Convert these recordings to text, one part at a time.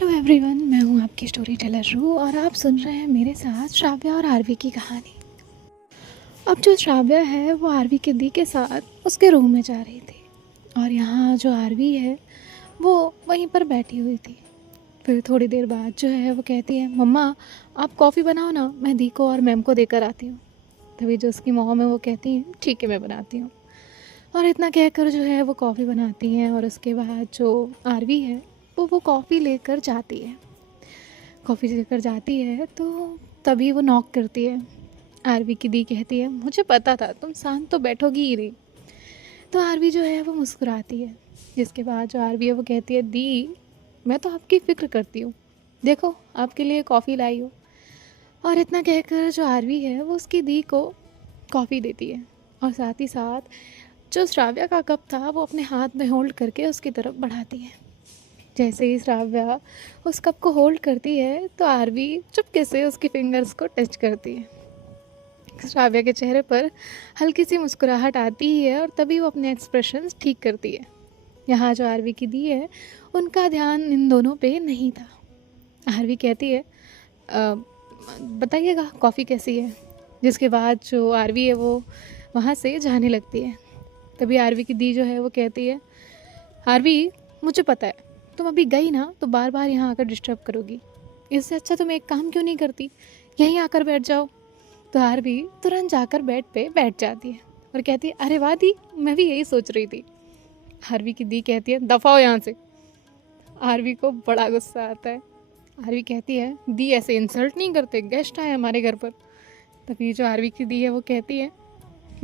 Hello everyone, मैं हूँ आपकी स्टोरी टेलर रू और आप सुन रहे हैं मेरे साथ श्राव्या और आरवी की कहानी। अब जो श्राव्या है वो आरवी के दी के साथ उसके रूम में जा रही थी और यहाँ जो आरवी है वो वहीं पर बैठी हुई थी। फिर थोड़ी देर बाद जो है वो कहती है, मम्मा आप कॉफ़ी बनाओ ना, मैं दी को और मैम को देकर आती हूँ। तभी जो उसकी मॉम है वो कहती है, ठीक है मैं बनाती हूँ। और इतना कहकर जो है वो कॉफ़ी बनाती हैं और उसके बाद जो आरवी है वो कॉफ़ी लेकर जाती है। कॉफ़ी लेकर जाती है तो तभी वो नॉक करती है। आरवी की दी कहती है, मुझे पता था तुम शांत तो बैठोगी ही नहीं। तो आरवी जो है वो मुस्कुराती है। जिसके बाद जो आरवी है वो कहती है, दी मैं तो आपकी फ़िक्र करती हूँ, देखो आपके लिए कॉफ़ी लाई हो। और इतना कहकर जो आरवी है वो उसकी दी को कॉफ़ी देती है और साथ ही साथ जो श्राव्या का कप था वो अपने हाथ में होल्ड करके उसकी तरफ बढ़ाती है। जैसे ही श्राव्या उस कप को होल्ड करती है तो आरवी चुपके से उसकी फिंगर्स को टच करती है। श्राव्या के चेहरे पर हल्की सी मुस्कुराहट आती ही है और तभी वो अपने एक्सप्रेशंस ठीक करती है। यहाँ जो आरवी की दी है उनका ध्यान इन दोनों पे नहीं था। आरवी कहती है, "अ, बताइएगा कॉफ़ी कैसी है।" जिसके बाद जो आरवी है वो वहाँ से जाने लगती है। तभी आरवी की दी जो है वो कहती है, आरवी मुझे पता है तुम अभी गई ना तो बार बार यहाँ आकर डिस्टर्ब करोगी, इससे अच्छा तुम एक काम क्यों नहीं करती, यहीं आकर बैठ जाओ। तो आरवी तुरंत जाकर बेड पे बैठ जाती है और कहती है, अरे वाह दी, मैं भी यही सोच रही थी। आरवी की दी कहती है, दफ़ा हो यहाँ से। आरवी को बड़ा गुस्सा आता है। आरवी कहती है, दी ऐसे इंसल्ट नहीं करते, गेस्ट आए हमारे घर पर। तभी जो आरवी की दी है वो कहती है,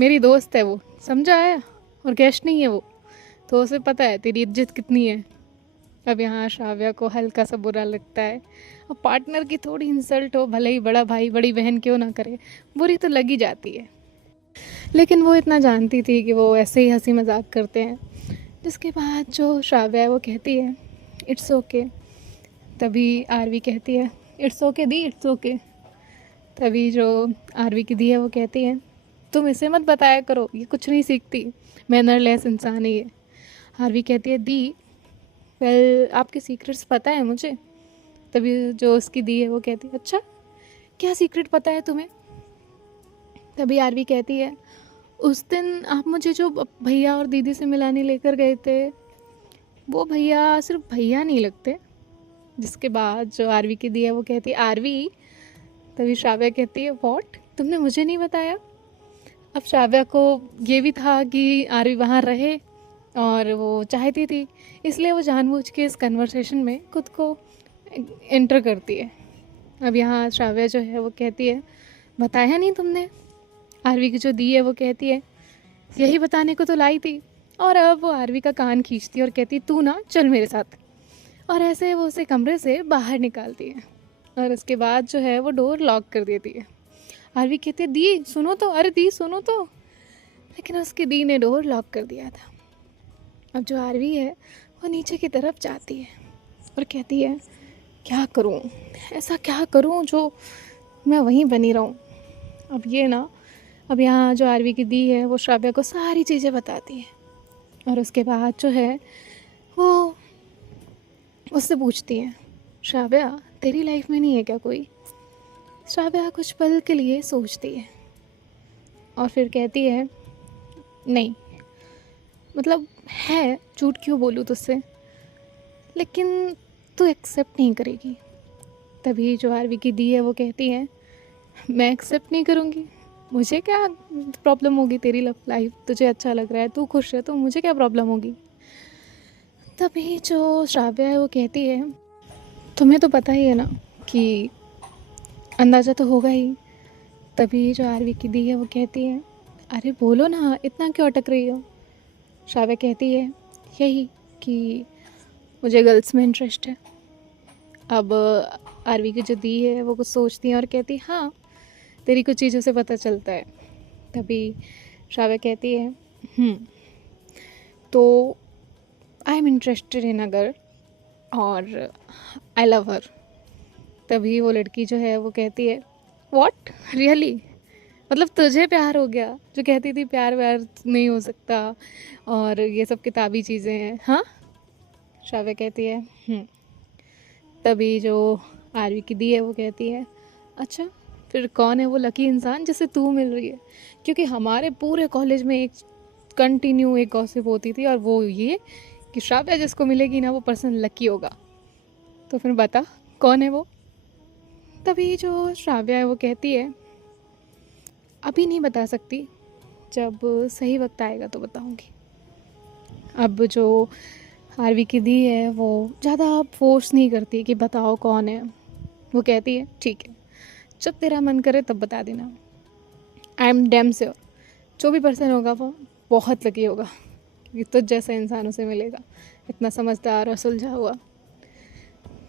मेरी दोस्त है वो, समझा है, और गेस्ट नहीं है वो, तो उसे पता है तेरी इज्जत कितनी है। अब यहाँ श्राव्या को हल्का सा बुरा लगता है। अब पार्टनर की थोड़ी इंसल्ट हो, भले ही बड़ा भाई बड़ी बहन क्यों ना करे, बुरी तो लगी जाती है। लेकिन वो इतना जानती थी कि वो ऐसे ही हंसी मजाक करते हैं। जिसके बाद जो श्राव्या है वो कहती है, इट्स ओके। तभी आरवी कहती है, it's okay the, it's okay. तभी जो आरवी की दी है वो कहती है, तुम इसे मत बताया करो, ये कुछ नहीं सीखती, मैनरलेस इंसान ही है। आरवी कहती है, दी वेल आपके सीक्रेट्स पता है मुझे। तभी जो उसकी दी है वो कहती है, अच्छा क्या सीक्रेट पता है तुम्हें। तभी आरवी कहती है, उस दिन आप मुझे जो भैया और दीदी से मिलाने लेकर गए थे वो भैया सिर्फ भैया नहीं लगते। जिसके बाद जो आरवी की दी है वो कहती है, आरवी। तभी श्राव्या कहती है, व्हाट, तुमने मुझे नहीं बताया। अब श्राव्या को ये भी था कि आरवी वहाँ रहे और वो चाहती थी, इसलिए वो जानबूझ के इस कन्वर्सेशन में खुद को एंटर करती है। अब यहाँ श्राव्या जो है वो कहती है, बताया नहीं तुमने। आरवी की जो दी है वो कहती है, यही बताने को तो लाई थी। और अब वो आरवी का कान खींचती है और कहती, तू ना चल मेरे साथ। और ऐसे वो उसे कमरे से बाहर निकालती है और उसके बाद जो है वो डोर लॉक कर देती है। आरवी कहती है, दी सुनो तो, अरे दी सुनो तो। लेकिन उसकी दी ने डोर लॉक कर दिया था। अब जो आरवी है वो नीचे की तरफ जाती है और कहती है, क्या करूं, ऐसा क्या करूं जो मैं वहीं बनी रहूं। अब ये ना, अब यहाँ जो आरवी की दी है वो श्राव्या को सारी चीज़ें बताती है और उसके बाद जो है वो उससे पूछती है, श्राव्या तेरी लाइफ में नहीं है क्या कोई। श्राव्या कुछ पल के लिए सोचती है और फिर कहती है, नहीं, मतलब है, झूठ क्यों बोलूँ तुझसे, लेकिन तू एक्सेप्ट नहीं करेगी। तभी जो आरवी की दी है वो कहती है, मैं एक्सेप्ट नहीं करूँगी, मुझे क्या प्रॉब्लम होगी, तेरी लाइफ तुझे अच्छा लग रहा है, तू खुश है, तो मुझे क्या प्रॉब्लम होगी। तभी जो श्राव्या है वो कहती है, तुम्हें तो पता ही है ना कि अंदाज़ा तो होगा ही। तभी जो आरवी की दी है वो कहती है, अरे बोलो ना, इतना क्यों अटक रही हो। श्राव्या कहती है, यही कि मुझे गर्ल्स में इंटरेस्ट है। अब आरवी की जो दी है वो कुछ सोचती है और कहती, हाँ तेरी कुछ चीज़ों से पता चलता है। तभी श्राव्या कहती है, तो I am interested in a girl और आई लव हर। तभी वो लड़की जो है वो कहती है, व्हाट रियली, मतलब तुझे प्यार हो गया, जो कहती थी प्यार व्यार नहीं हो सकता और ये सब किताबी चीज़ें हैं, हाँ। श्राव्या कहती है, तभी जो आरवी की दी है वो कहती है, अच्छा फिर कौन है वो लकी इंसान जिससे तू मिल रही है? क्योंकि हमारे पूरे कॉलेज में एक कंटिन्यू एक गॉसिप होती थी, और वो ये कि श्राव्या जिसको मिलेगी ना वो पर्सन लकी होगा। तो फिर बता कौन है वो? तभी जो श्राव्या है वो कहती है, अभी नहीं बता सकती, जब सही वक्त आएगा तो बताऊंगी। अब जो आरवी की दी है वो ज़्यादा फोर्स नहीं करती कि बताओ कौन है। वो कहती है ठीक है, जब तेरा मन करे तब बता देना। आई एम डैम श्योर जो भी पर्सन होगा वो बहुत लकी होगा, क्योंकि तुझ जैसा इंसान उसे मिलेगा, इतना समझदार और सुलझा हुआ।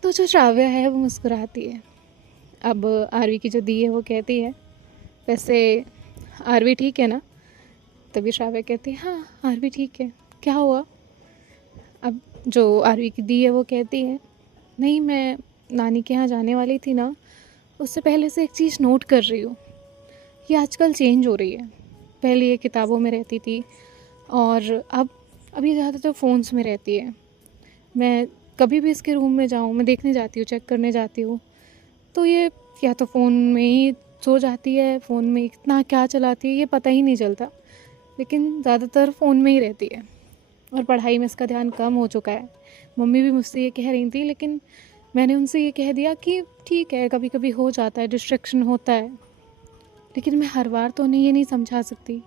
तो जो श्राव्या है वो मुस्कुराती है। अब आरवी की जो दी है वो कहती है, वैसे आरवी ठीक है ना? तभी श्राव्या कहती है, हाँ आरवी ठीक है, क्या हुआ? अब जो आरवी की दी है वो कहती है, नहीं मैं नानी के यहाँ जाने वाली थी ना, उससे पहले से एक चीज़ नोट कर रही हूँ। ये आजकल चेंज हो रही है। पहले ये किताबों में रहती थी और अब ये ज़्यादातर फ़ोन्स में रहती है। मैं कभी भी इसके रूम में जाऊँ, मैं देखने जाती हूँ, चेक करने जाती हूँ, तो ये या तो फ़ोन में ही सो जाती है, फ़ोन में इतना क्या चलाती है ये पता ही नहीं चलता, लेकिन ज़्यादातर फ़ोन में ही रहती है और पढ़ाई में इसका ध्यान कम हो चुका है। मम्मी भी मुझसे ये कह रही थी, लेकिन मैंने उनसे ये कह दिया कि ठीक है कभी कभी हो जाता है, डिस्ट्रैक्शन होता है, लेकिन मैं हर बार तो उन्हें ये नहीं समझा सकती।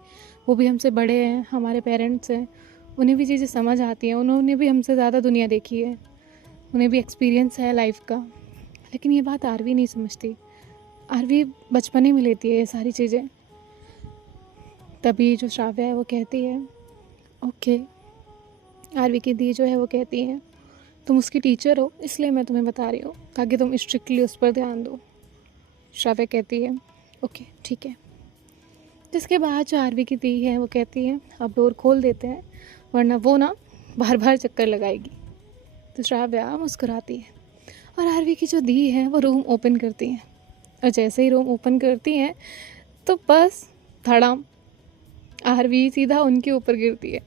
वो भी हमसे बड़े हैं, हमारे पेरेंट्स हैं, उन्हें भी चीज़ें समझ आती हैं, उन्होंने भी हमसे ज़्यादा दुनिया देखी है, उन्हें भी एक्सपीरियंस है लाइफ का। लेकिन ये बात आरवी नहीं समझती। आरवी बचपने में लेती है ये सारी चीज़ें। तभी जो श्राव्या है वो कहती है, ओके। आरवी की दी जो है वो कहती है, तुम उसकी टीचर हो इसलिए मैं तुम्हें बता रही हूँ, ताकि तुम स्ट्रिक्टली उस पर ध्यान दो। श्राव्या कहती है, ओके ठीक है। जिसके बाद जो आरवी की दी है वो कहती है, अब डोर खोल देते हैं वरना वो ना बार बार चक्कर लगाएगी। तो श्राव्या मुस्कुराती है और आरवी की जो दी है वो रूम ओपन करती हैं, और जैसे ही रूम ओपन करती हैं तो बस धड़ाम, आरवी सीधा उनके ऊपर गिरती है।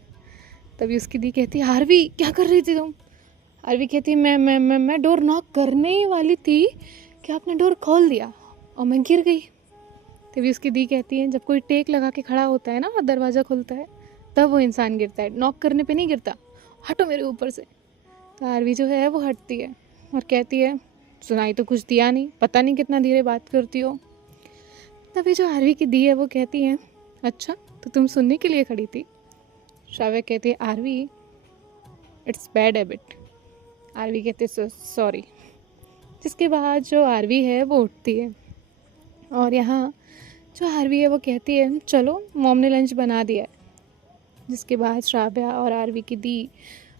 तभी उसकी दी कहती है, आरवी क्या कर रही थी तुम? आरवी कहती है, मैं डोर नॉक करने ही वाली थी कि आपने डोर खोल दिया और मैं गिर गई। तभी उसकी दी कहती है, जब कोई टेक लगा के खड़ा होता है ना और दरवाज़ा खुलता है तब वो इंसान गिरता है, नॉक करने पे नहीं गिरता, हटो मेरे ऊपर से। तो आरवी जो है वो हटती है और कहती है, सुनाई तो कुछ दिया नहीं, पता नहीं कितना धीरे बात करती हो। तभी जो आरवी की दी है वो कहती है, अच्छा तो तुम सुनने के लिए खड़ी थी? श्राव्या कहती है, Aarvi it's bad habit. Aarvi कहती है, सॉरी। जिसके बाद जो आरवी है वो उठती है और यहाँ जो आरवी है वो कहती है, चलो मॉम ने लंच बना दिया है। जिसके बाद श्राव्या और आरवी की दी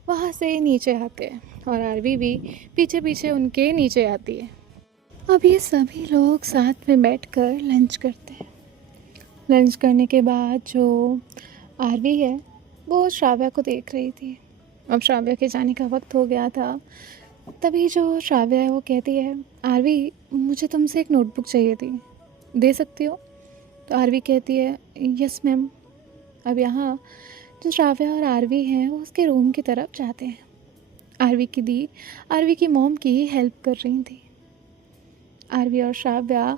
वहाँ से नीचे आते हैं और आरवी भी पीछे पीछे उनके नीचे आती है। अब ये सभी लोग साथ में बैठकर लंच करते हैं। लंच करने के बाद जो आरवी है वो श्राव्या को देख रही थी। अब श्राव्या के जाने का वक्त हो गया था। तभी जो श्राव्या है वो कहती है, आरवी मुझे तुमसे एक नोटबुक चाहिए थी, दे सकती हो? तो आरवी कहती है, यस मैम। अब यहाँ जो श्राव्या और आरवी हैं वो उसके रूम की तरफ जाते हैं। आरवी की दी आरवी की मॉम की हेल्प कर रही थी। आरवी और श्राव्या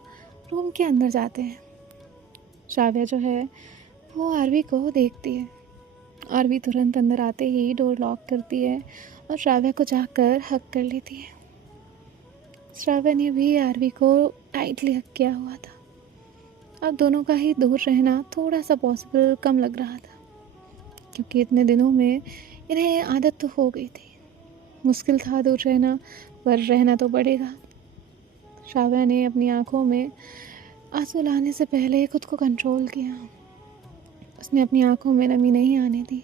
रूम के अंदर जाते हैं। श्राव्या जो है वो आरवी को देखती है। आरवी तुरंत अंदर आते ही डोर लॉक करती है और श्राव्या को जाकर हक कर लेती है। श्राव्या ने भी आरवी को टाइटली हक किया हुआ था। अब दोनों का ही दूर रहना थोड़ा सा पॉसिबल कम लग रहा था, क्योंकि इतने दिनों में इन्हें आदत तो हो गई थी। मुश्किल था दूर रहना, पर रहना तो पड़ेगा। श्राव्या ने अपनी आंखों में आंसू लाने से पहले खुद को कंट्रोल किया। उसने अपनी आंखों में नमी नहीं आने दी।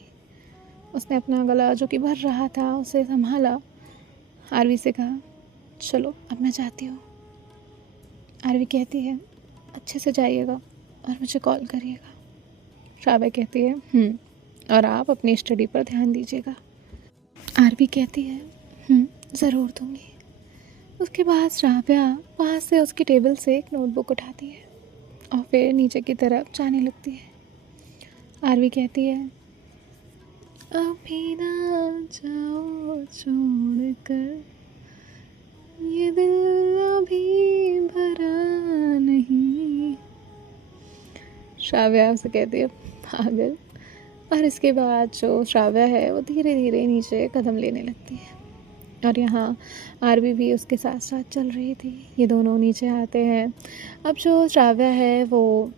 उसने अपना गला जो कि भर रहा था उसे संभाला। आरवी से कहा, चलो अब मैं जाती हूँ। आरवी कहती है, अच्छे से जाइएगा और मुझे कॉल करिएगा। श्राव्या कहती है, और आप अपनी स्टडी पर ध्यान दीजिएगा। आरवी कहती है, ज़रूर दूँगी। उसके बाद श्राव्या वहाँ से उसकी टेबल से एक नोटबुक उठाती है और फिर नीचे की तरफ जाने लगती है। आरवी कहती है, अभी ना जाओ छोड़ कर दिल अभी भरा नहीं। श्राव्या उसे कहती है पागल। और इसके बाद जो श्राव्या है वो धीरे धीरे नीचे कदम लेने लगती है और यहाँ आरवी भी उसके साथ साथ चल रही थी। ये दोनों नीचे आते हैं। अब जो श्राव्या है वो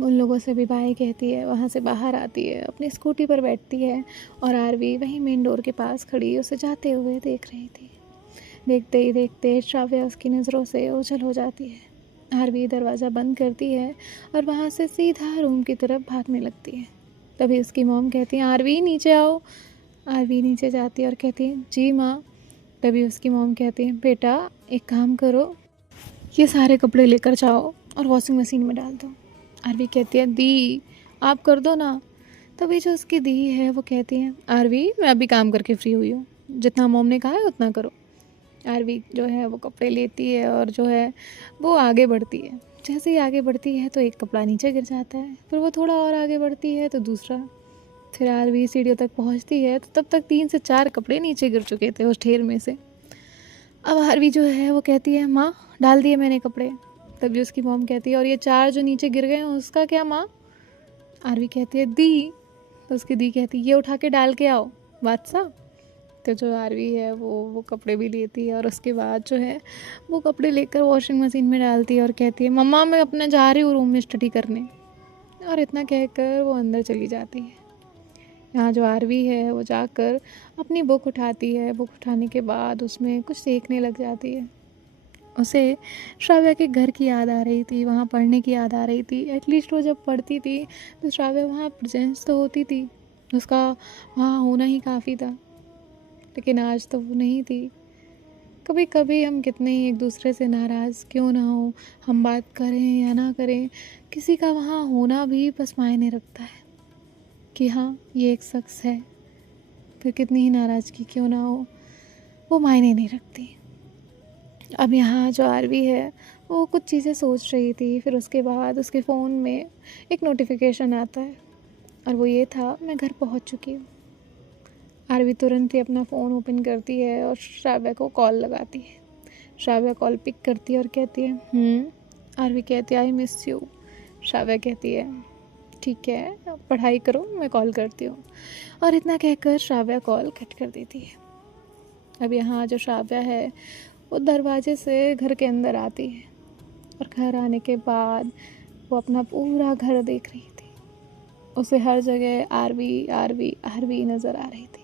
उन लोगों से भी बाय कहती है, वहाँ से बाहर आती है, अपनी स्कूटी पर बैठती है और आरवी वहीं मेन डोर के पास खड़ी उसे जाते हुए देख रही थी। देखते ही देखते श्राव्या उसकी नज़रों से ओझल हो जाती है। आरवी दरवाज़ा बंद करती है और वहाँ से सीधा रूम की तरफ भागने लगती है। तभी उसकी मॉम कहती है आरवी नीचे आओ। आरवी नीचे जाती है और कहती है जी माँ। तभी उसकी मॉम कहती है बेटा एक काम करो, ये सारे कपड़े लेकर जाओ और वॉशिंग मशीन में डाल दो। आरवी कहती है दी आप कर दो ना। तभी जो उसकी दी है वो कहती है आरवी मैं अभी काम करके फ्री हुई हूँ, जितना मॉम ने कहा है उतना करो। आरवी जो है वो कपड़े लेती है और जो है वो आगे बढ़ती है। जैसे ही आगे बढ़ती है तो एक कपड़ा नीचे गिर जाता है, फिर वो थोड़ा और आगे बढ़ती है तो दूसरा, फिर आरवी सीढ़ियों तक पहुंचती है तो तब तक 3 से 4 कपड़े नीचे गिर चुके थे उस ढेर में से। अब आरवी जो है वो कहती है माँ डाल दिए मैंने कपड़े। तभी उसकी मॉम कहती है और ये 4 जो नीचे गिर गए हैं उसका क्या माँ। आरवी कहती है दी। तो उसकी दी कहती है ये उठा के डाल के आओ बादशाह। तो जो आरवी है वो कपड़े भी लेती है और उसके बाद जो है वो कपड़े लेकर वॉशिंग मशीन में डालती है और कहती है मम्मा मैं अपना जा रही हूँ रूम में स्टडी करने। और इतना कहकर वो अंदर चली जाती है। यहाँ जो आरवी है वो जाकर अपनी बुक उठाती है। बुक उठाने के बाद उसमें कुछ देखने लग जाती है। उसे श्राव्या के घर की याद आ रही थी, वहाँ पढ़ने की याद आ रही थी। एटलीस्ट वो जब पढ़ती थी तो श्राव्या वहाँ प्रेजेंस तो होती थी, उसका वहाँ होना ही काफ़ी था। लेकिन आज तो वो नहीं थी। कभी कभी हम कितने ही एक दूसरे से नाराज़ क्यों ना हो, हम बात करें या ना करें, किसी का वहाँ होना भी बस मायने रखता है कि हाँ ये एक शख्स है। फिर कितनी ही नाराज़गी क्यों ना हो वो मायने नहीं रखती। अब यहाँ जो आरवी है वो कुछ चीज़ें सोच रही थी, फिर उसके बाद उसके फ़ोन में एक नोटिफिकेशन आता है और वो ये था मैं घर पहुँच चुकी हूँ। आरवी तुरंत ही अपना फ़ोन ओपन करती है और श्राव्या को कॉल लगाती है। श्राव्या कॉल पिक करती है और कहती है आरवी कहती है आई मिस यू। श्राव्या कहती है ठीक है पढ़ाई करो मैं कॉल करती हूँ। और इतना कहकर श्राव्या कॉल कट कर देती है। अब यहाँ जो श्राव्या है वो दरवाजे से घर के अंदर आती है और घर आने के बाद वो अपना पूरा घर देख रही थी। उसे हर जगह आरवी आरवी आरवी नज़र आ रही थी।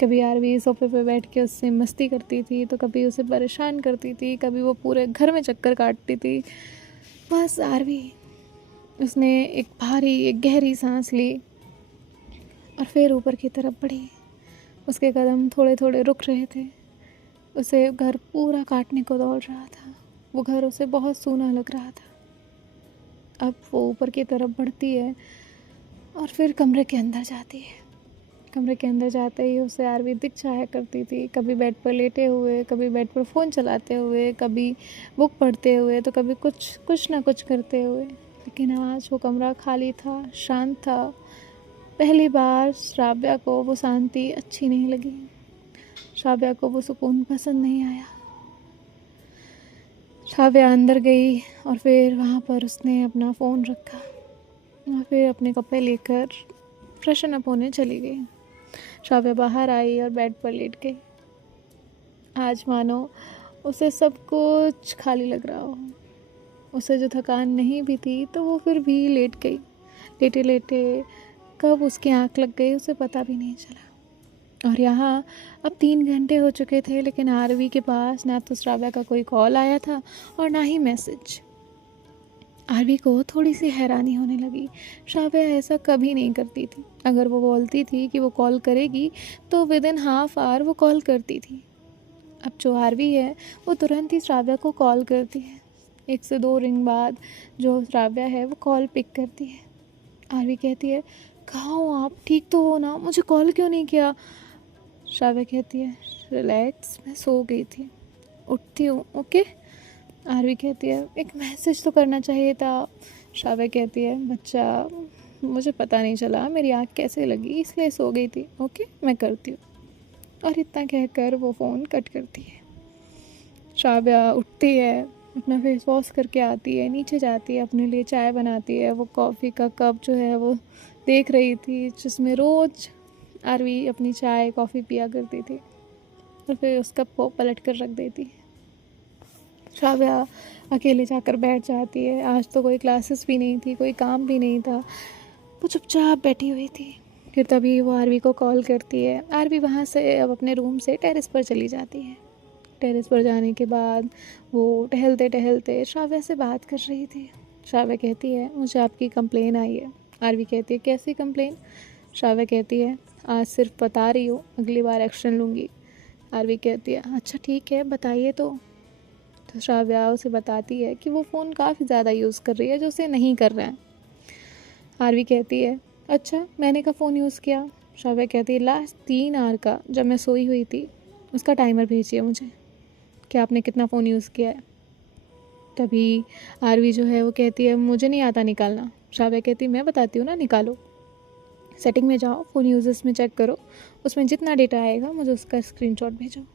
कभी आरवी सोफे पे बैठ के उससे मस्ती करती थी तो कभी उसे परेशान करती थी, कभी वो पूरे घर में चक्कर काटती थी। बस आरवी। उसने एक गहरी सांस ली और फिर ऊपर की तरफ बढ़ी। उसके कदम थोड़े थोड़े रुक रहे थे। उसे घर पूरा काटने को दौड़ रहा था। वो घर उसे बहुत सूना लग रहा था। अब वो ऊपर की तरफ बढ़ती है और फिर कमरे के अंदर जाती है। कमरे के अंदर जाते ही उसे आरवी दिख जाया करती थी, कभी बेड पर लेटे हुए, कभी बेड पर फ़ोन चलाते हुए, कभी बुक पढ़ते हुए, तो कभी कुछ ना कुछ करते हुए। लेकिन आज वो कमरा खाली था, शांत था। पहली बार श्राव्या को वो शांति अच्छी नहीं लगी। श्राव्या को वो सुकून पसंद नहीं आया। श्राव्या अंदर गई और फिर वहाँ पर उसने अपना फ़ोन रखा और फिर अपने कपड़े लेकर फ्रेशन अप होने चली गई। श्राव्या बाहर आई और बेड पर लेट गई। आज मानो उसे सब कुछ खाली लग रहा हो। उसे जो थकान नहीं भी थी तो वो फिर भी लेट गई। लेटे लेटे कब उसकी आँख लग गई उसे पता भी नहीं चला। और यहाँ अब 3 घंटे हो चुके थे लेकिन आरवी के पास ना तो श्राव्या का कोई कॉल आया था और ना ही मैसेज। आरवी को थोड़ी सी हैरानी होने लगी। श्राव्या ऐसा कभी नहीं करती थी। अगर वो बोलती थी कि वो कॉल करेगी तो विदिन हाफ आवर वो कॉल करती थी। अब जो आरवी है वो तुरंत ही श्राव्या को कॉल करती है। 1 से 2 रिंग बाद जो श्राव्या है वो कॉल पिक करती है। आरवी कहती है कहाँ हो आप, ठीक तो हो ना, मुझे कॉल क्यों नहीं किया। श्राव्या कहती है रिलैक्स, मैं सो गई थी, उठती हूँ ओके। आरवी कहती है एक मैसेज तो करना चाहिए था। श्राव्या कहती है बच्चा मुझे पता नहीं चला मेरी आँख कैसे लगी इसलिए सो गई थी, ओके मैं करती हूँ। और इतना कहकर वो फ़ोन कट करती है। शाबिया उठती है, अपना फेस वॉश करके आती है, नीचे जाती है, अपने लिए चाय बनाती है। वो कॉफ़ी का कप जो है वो देख रही थी जिसमें रोज़ आरवी अपनी चाय कॉफ़ी पिया करती थी, और फिर उस कप को पलट कर रख देती। शाबिया अकेले जाकर बैठ जाती है। आज तो कोई क्लासेस भी नहीं थी, कोई काम भी नहीं था, वो चुपचाप बैठी हुई थी। फिर तभी वो आरवी को कॉल करती है। आरवी वहाँ से अब अपने रूम से टेरेस पर चली जाती है। टेरेस पर जाने के बाद वो टहलते टहलते शाबिया से बात कर रही थी। शाबिया कहती है, मुझे आपकी कंप्लेन आई है। आरवी कहती है, कैसी कंप्लेन? शाबिया कहती है, आज सिर्फ बता रही हूँ, अगली बार एक्शन लूँगी। आरवी कहती है, अच्छा ठीक है, बताइए तो शाबिया उसे बताती है कि वो फ़ोन काफ़ी ज़्यादा यूज़ कर रही है जो उसे नहीं कर रहा है। आरवी कहती है, अच्छा मैंने कब फ़ोन यूज़ किया? शाबिया कहती है, लास्ट 3 आवर का, जब मैं सोई हुई थी उसका टाइमर भेजिए मुझे कि आपने कितना फ़ोन यूज़ किया है। तभी आरवी जो है वो कहती है, मुझे नहीं आता निकालना। शाबिया कहती है, मैं बताती हूँ ना, निकालो। सेटिंग में जाओ, फ़ोन यूज़र्स में चेक करो, उसमें जितना डेटा आएगा मुझे उसका स्क्रीनशॉट भेजो।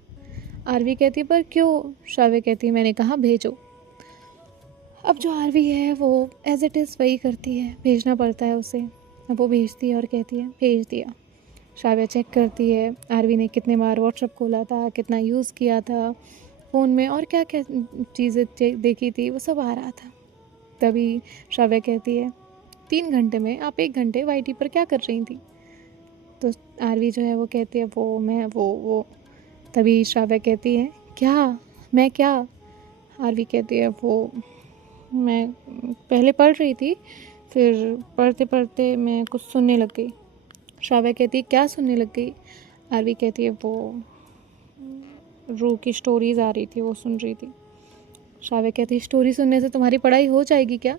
आरवी कहती है, पर क्यों? शाबिया कहती है, मैंने कहा भेजो। अब जो आरवी है वो एज़ इट इज़ वही करती है, भेजना पड़ता है उसे। अब वो भेजती है और कहती है, भेज दिया। शाबिया चेक करती है आरवी ने कितने बार व्हाट्सएप खोला था, कितना यूज़ किया था फ़ोन में, और क्या क्या चीज़ें देखी थी, वो सब आ रहा था। तभी शाबिया कहती है, 3 घंटे में आप 1 घंटे वाईटी पर क्या कर रही थी? तो आरवी जो है वो कहती है, वो तभी शाबिया कहती है, क्या? मैं क्या? आरवी कहती है, वो मैं पहले पढ़ रही थी, फिर पढ़ते पढ़ते मैं कुछ सुनने लग गई। शाबिया कहती है, क्या सुनने लग गई? आरवी कहती है, वो रू की स्टोरीज़ आ रही थी, वो सुन रही थी। शाबिया कहती है, स्टोरी सुनने से तुम्हारी पढ़ाई हो जाएगी क्या?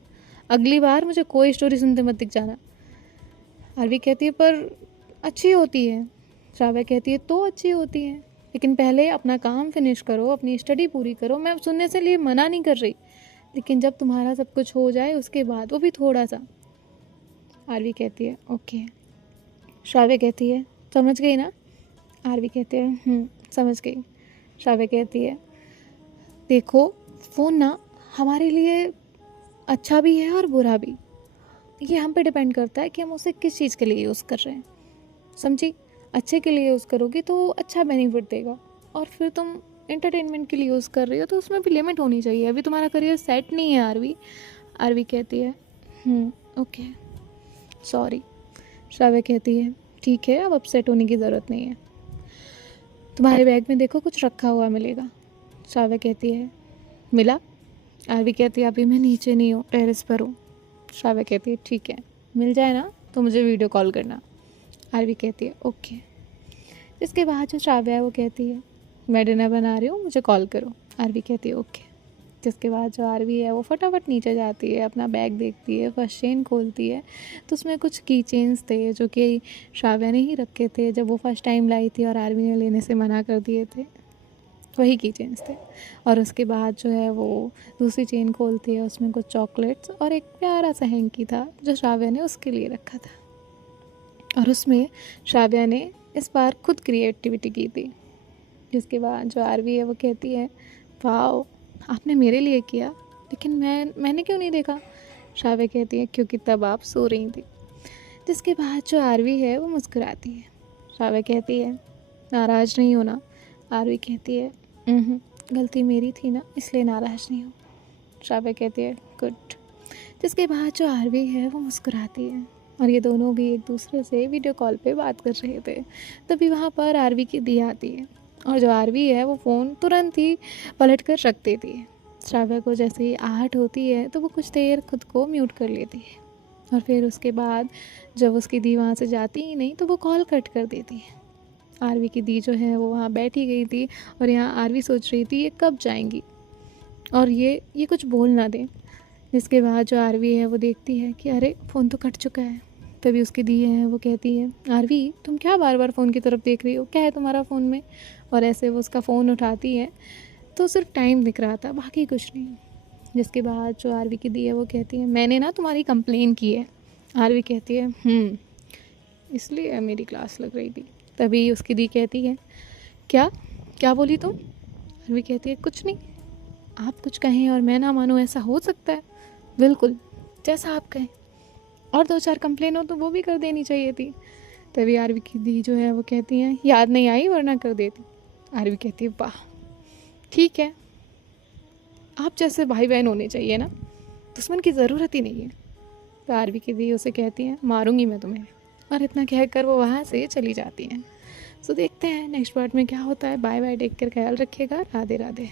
अगली बार मुझे कोई स्टोरी सुनते मत दिख जाना। आरवी कहती है, पर अच्छी होती है। शाबिया कहती है, तो अच्छी होती है, लेकिन पहले अपना काम फिनिश करो, अपनी स्टडी पूरी करो। मैं सुनने से लिए मना नहीं कर रही, लेकिन जब तुम्हारा सब कुछ हो जाए उसके बाद, वो भी थोड़ा सा। आरवी कहती है, ओके। शाबिया कहती है, समझ गई ना? आरवी कहते हैं, समझ गई। शाबिया कहती है, देखो फ़ोन ना हमारे लिए अच्छा भी है और बुरा भी। ये हम पे डिपेंड करता है कि हम उसे किस चीज़ के लिए यूज़ कर रहे हैं, समझी? अच्छे के लिए यूज़ करोगी तो अच्छा बेनिफिट देगा, और फिर तुम एंटरटेनमेंट के लिए यूज़ कर रही हो तो उसमें भी लिमिट होनी चाहिए। अभी तुम्हारा करियर सेट नहीं है आरवी। आरवी कहती है, ओके, सॉरी। शाबिया कहती है, ठीक है, अब अपसेट होने की ज़रूरत नहीं है, तुम्हारे बैग में देखो कुछ रखा हुआ मिलेगा। शाबिया कहती है, मिला? आरवी कहती है, अभी मैं नीचे नहीं हूँ, टेरेस पर हूँ। शाबिया कहती है, ठीक है, मिल जाए ना तो मुझे वीडियो कॉल करना। आरवी कहती है, ओके। इसके बाद जो शाबिया है वो कहती है, मैं डिनर बना रही हूँ, मुझे कॉल करो। आरवी कहती है, ओके। जिसके बाद जो आरवी है वो फटाफट नीचे जाती है, अपना बैग देखती है, फर्स्ट चेन खोलती है, तो उसमें कुछ की चेन्स थे जो कि शाबिया ने ही रखे थे जब वो फर्स्ट टाइम लाई थी और आरवी ने लेने से मना कर दिए थे, वही की चेन्स थे। और उसके बाद जो है वो दूसरी चेन खोलती है, उसमें कुछ चॉकलेट्स और एक प्यारा सा हैंकी था जो शाबिया ने उसके लिए रखा था, और उसमें शाबिया ने इस बार खुद क्रिएटिविटी की थी। जिसके बाद जो आरवी है वो कहती है, वाओ, आपने मेरे लिए किया, लेकिन मैंने क्यों नहीं देखा? शाबिया कहती है, क्योंकि तब आप सो रही थी। जिसके बाद जो आरवी है वो मुस्कुराती है। शाबिया कहती है, नाराज़ नहीं हो ना? आरवी कहती है, गलती मेरी थी ना, इसलिए नाराज़ नहीं हूँ। शाबिया कहती है, गुड। जिसके बाद जो आरवी है वो मुस्कुराती है, और ये दोनों भी एक दूसरे से वीडियो कॉल पे बात कर रहे थे। तभी वहाँ पर आरवी की दी आती है, और जो आरवी है वो फ़ोन तुरंत ही पलट कर रख देती है। शाबिया को जैसे ही आहट होती है तो वो कुछ देर खुद को म्यूट कर लेती है, और फिर उसके बाद जब उसकी दी वहाँ से जाती ही नहीं तो वो कॉल कट कर देती है। आरवी की दी जो है वो वहाँ बैठी गई थी, और यहाँ आरवी सोच रही थी ये कब जाएंगी और ये कुछ बोल ना दें। जिसके बाद जो आरवी है वो देखती है कि अरे फ़ोन तो कट चुका है। तभी उसकी दी है वो कहती है, आरवी तुम क्या बार बार फ़ोन की तरफ देख रही हो, क्या है तुम्हारा फ़ोन में? और ऐसे वो उसका फ़ोन उठाती है तो सिर्फ टाइम दिख रहा था, बाकी कुछ नहीं। जिसके बाद जो आरवी की दी है वो कहती है, मैंने ना तुम्हारी कंप्लेन की है। आरवी कहती है, इसलिए मेरी क्लास लग रही थी। तभी उसकी दी कहती है, क्या क्या बोली तुम? आरवी कहती है, कुछ नहीं, आप कुछ कहें और मैं ना मानूँ, ऐसा हो सकता है? बिल्कुल, जैसा आप कहें। और 2-4 कंप्लेन हो तो वो भी कर देनी चाहिए थी। तभी आरवी की दी जो है वो कहती हैं, याद नहीं आई वरना कर देती। आरवी कहती है, वाह ठीक है, आप जैसे भाई बहन होने चाहिए ना, दुश्मन की ज़रूरत ही नहीं है। तो आरवी की दी उसे कहती हैं, मारूंगी मैं तुम्हें। और इतना कहकर वो वहाँ से चली जाती हैं। सो देखते हैं नेक्स्ट पार्ट में क्या होता है। बाय बाय, टेक केयर, ख्याल रखिएगा, राधे राधे।